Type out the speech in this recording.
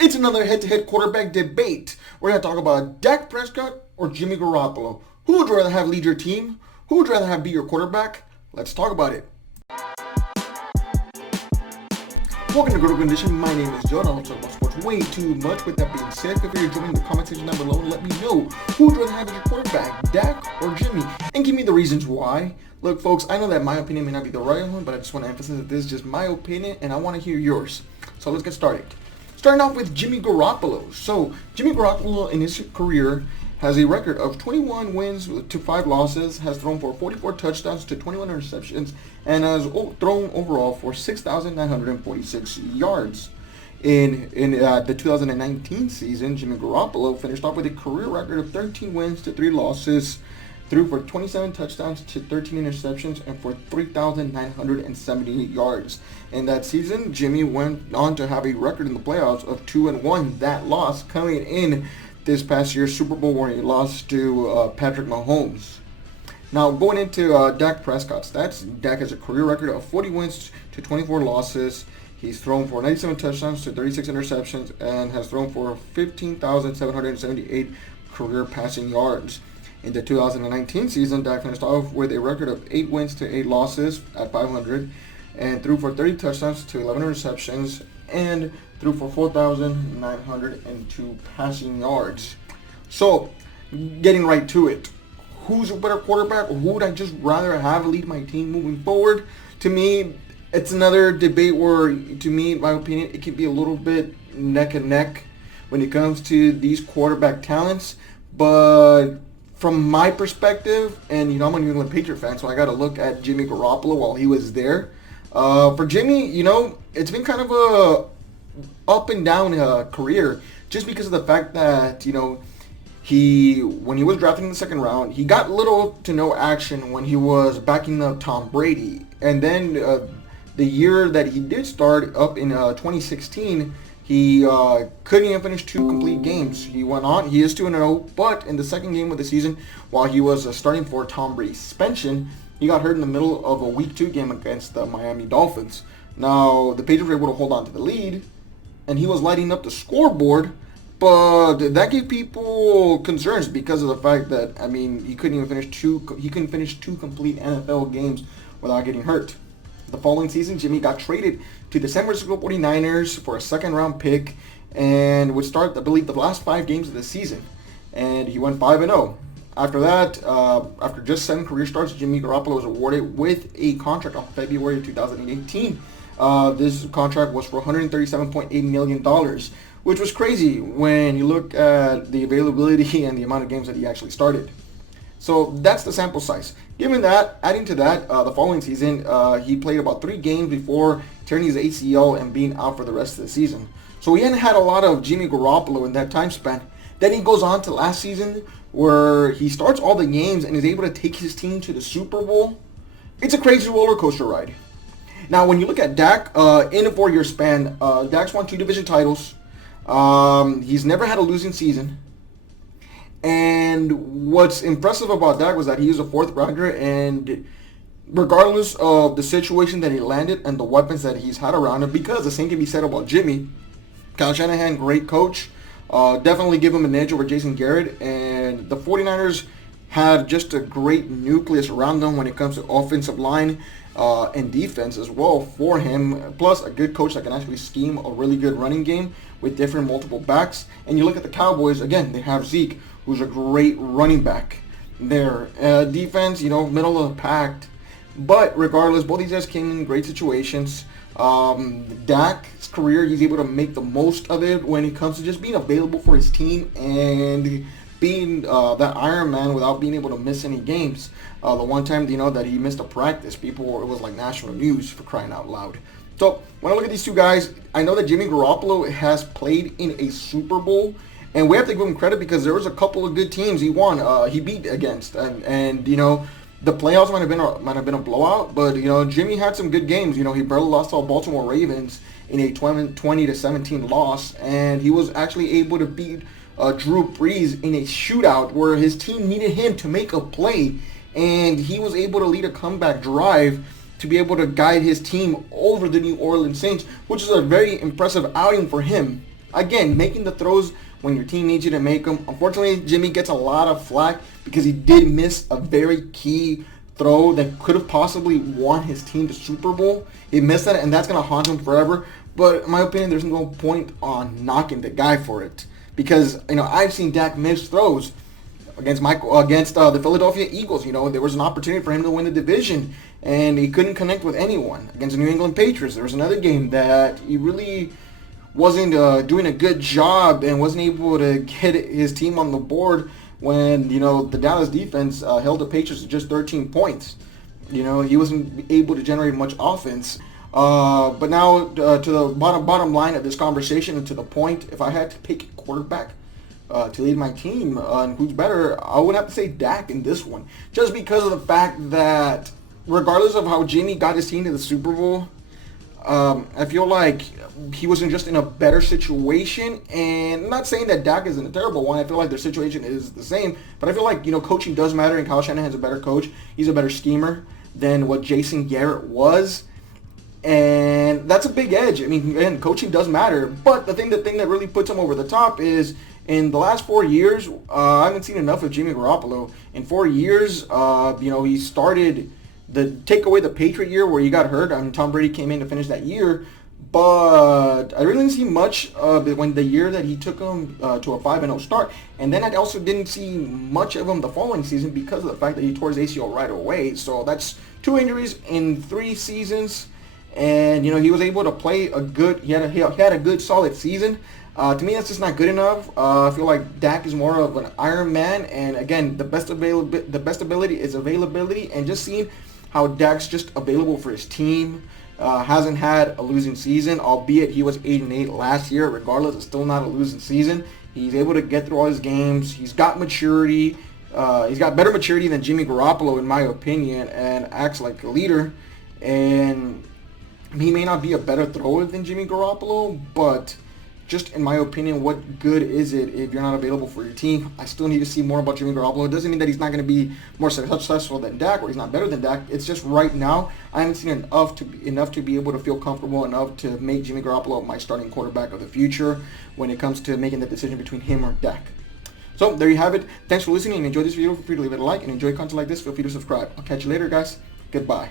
It's another head-to-head quarterback debate. We're going to talk about Dak Prescott or Jimmy Garoppolo. Who would rather have lead your team? Who would rather have be your quarterback? Let's talk about it. Welcome to Good Condition. My name is Joe, and I love talking about sports way too much. With that being said, feel free to join me in the comment section down below and let me know who would rather have as your quarterback, Dak or Jimmy, and give me the reasons why. Look, folks, I know that my opinion may not be the right one, but I just want to emphasize that this is just my opinion, and I want to hear yours. So let's get started. Starting off with Jimmy Garoppolo. So Jimmy Garoppolo in his career has a record of 21 wins to 5 losses, has thrown for 44 touchdowns to 21 interceptions, and has thrown overall for 6,946 yards. In the 2019 season, Jimmy Garoppolo finished off with a career record of 13 wins to 3 losses, threw for 27 touchdowns to 13 interceptions, and for 3,978 yards. In that season, Jimmy went on to have a record in the playoffs of 2-1. That loss coming in this past year's Super Bowl where he lost to Patrick Mahomes. Now, going into Dak Prescott's stats, Dak has a career record of 40 wins to 24 losses. He's thrown for 97 touchdowns to 36 interceptions and has thrown for 15,778 career passing yards. In the 2019 season, Dak finished off with a record of 8 wins to 8 losses at 500 and threw for 30 touchdowns to 11 receptions and threw for 4,902 passing yards. So, getting right to it. Who's a better quarterback, or who would I just rather have lead my team moving forward? To me, it's another debate where, to me, in my opinion, it can be a little bit neck and neck when it comes to these quarterback talents. But from my perspective, and I'm a New England Patriot fan, so I got to look at Jimmy Garoppolo while he was there. For Jimmy, it's been kind of a up and down career, just because of the fact that when he was drafted in the second round, he got little to no action when he was backing up Tom Brady, and then the year that he did start up in 2016. He couldn't even finish 2 complete games. He went on. He is 2-0, but in the second game of the season, while he was starting for Tom Brady's suspension, he got hurt in the middle of a Week 2 game against the Miami Dolphins. Now, the Patriots were able to hold on to the lead, and he was lighting up the scoreboard, but that gave people concerns because of the fact that, he couldn't finish 2 complete NFL games without getting hurt. The following season, Jimmy got traded to the San Francisco 49ers for a second-round pick and would start, I believe, the last 5 games of the season. And he went 5-0. After that, after just 7 career starts, Jimmy Garoppolo was awarded with a contract on February 2018. This contract was for $137.8 million, which was crazy when you look at the availability and the amount of games that he actually started. So that's the sample size. Given that, adding to that, the following season, he played about 3 games before tearing his ACL and being out for the rest of the season. So he hadn't had a lot of Jimmy Garoppolo in that time span. Then he goes on to last season where he starts all the games and is able to take his team to the Super Bowl. It's a crazy roller coaster ride. Now, when you look at Dak, in a 4-year span, Dak's won 2 division titles. He's never had a losing season. And what's impressive about Dak was that he was a 4th rounder, and regardless of the situation that he landed and the weapons that he's had around him, because the same can be said about Jimmy, Kyle Shanahan, great coach, definitely give him an edge over Jason Garrett, and the 49ers had just a great nucleus around them when it comes to offensive line and defense as well for him, plus a good coach that can actually scheme a really good running game with different multiple backs. And you look at the Cowboys, again, they have Zeke, who's a great running back there. Defense, middle of the pack. But regardless, both these guys came in great situations. Dak's career, he's able to make the most of it when it comes to just being available for his team and being that Iron Man without being able to miss any games. The one time, that he missed a practice, it was like national news, for crying out loud. So when I look at these 2 guys, I know that Jimmy Garoppolo has played in a Super Bowl, and we have to give him credit because there was a couple of good teams he won. He beat against, and the playoffs might have been a blowout, but Jimmy had some good games. He barely lost to the Baltimore Ravens in a 20-17 loss, and he was actually able to beat Drew Brees in a shootout where his team needed him to make a play, and he was able to lead a comeback drive to be able to guide his team over the New Orleans Saints, which is a very impressive outing for him. again, making the throws when your team needs you to make them. Unfortunately, Jimmy gets a lot of flack because he did miss a very key throw that could have possibly won his team the Super Bowl. He missed that, and that's going to haunt him forever. But in my opinion, there's no point on knocking the guy for it, because I've seen Dak miss throws against the Philadelphia Eagles. There was an opportunity for him to win the division, and he couldn't connect with anyone. Against the New England Patriots, there was another game that he really wasn't doing a good job and wasn't able to get his team on the board when the Dallas defense held the Patriots to just 13 points. He wasn't able to generate much offense. But now to the bottom line of this conversation, and to the point, if I had to pick a quarterback to lead my team and who's better, I would have to say Dak in this one, just because of the fact that regardless of how Jimmy got his team to the Super Bowl, I feel like he wasn't just in a better situation. And I'm not saying that Dak is in a terrible one. I feel like their situation is the same. But I feel like, coaching does matter, and Kyle Shanahan's a better coach. He's a better schemer than what Jason Garrett was. And that's a big edge. I mean, again, coaching does matter. But the thing that really puts him over the top is in the last 4 years, I haven't seen enough of Jimmy Garoppolo. In 4 years, he started take away the Patriot year where he got hurt. I mean, Tom Brady came in to finish that year. But I really didn't see much of it when the year that he took him to a 5-0 start. And then I also didn't see much of him the following season because of the fact that he tore his ACL right away. So that's 2 injuries in 3 seasons. And, he was able to play he had a good solid season. To me, that's just not good enough. I feel like Dak is more of an Iron Man. And again, the best ability is availability. And just seeing how Dak's just available for his team. Hasn't had a losing season, albeit he was 8-8 last year. Regardless, it's still not a losing season. He's able to get through all his games. He's got maturity. He's got better maturity than Jimmy Garoppolo, in my opinion, and acts like a leader. And he may not be a better thrower than Jimmy Garoppolo, but just in my opinion, what good is it if you're not available for your team? I still need to see more about Jimmy Garoppolo. It doesn't mean that he's not going to be more successful than Dak, or he's not better than Dak. It's just right now, I haven't seen enough to be able to feel comfortable enough to make Jimmy Garoppolo my starting quarterback of the future when it comes to making the decision between him or Dak. So there you have it. Thanks for listening and enjoy this video. Feel free to leave it a like, and enjoy content like this. Feel free to subscribe. I'll catch you later, guys. Goodbye.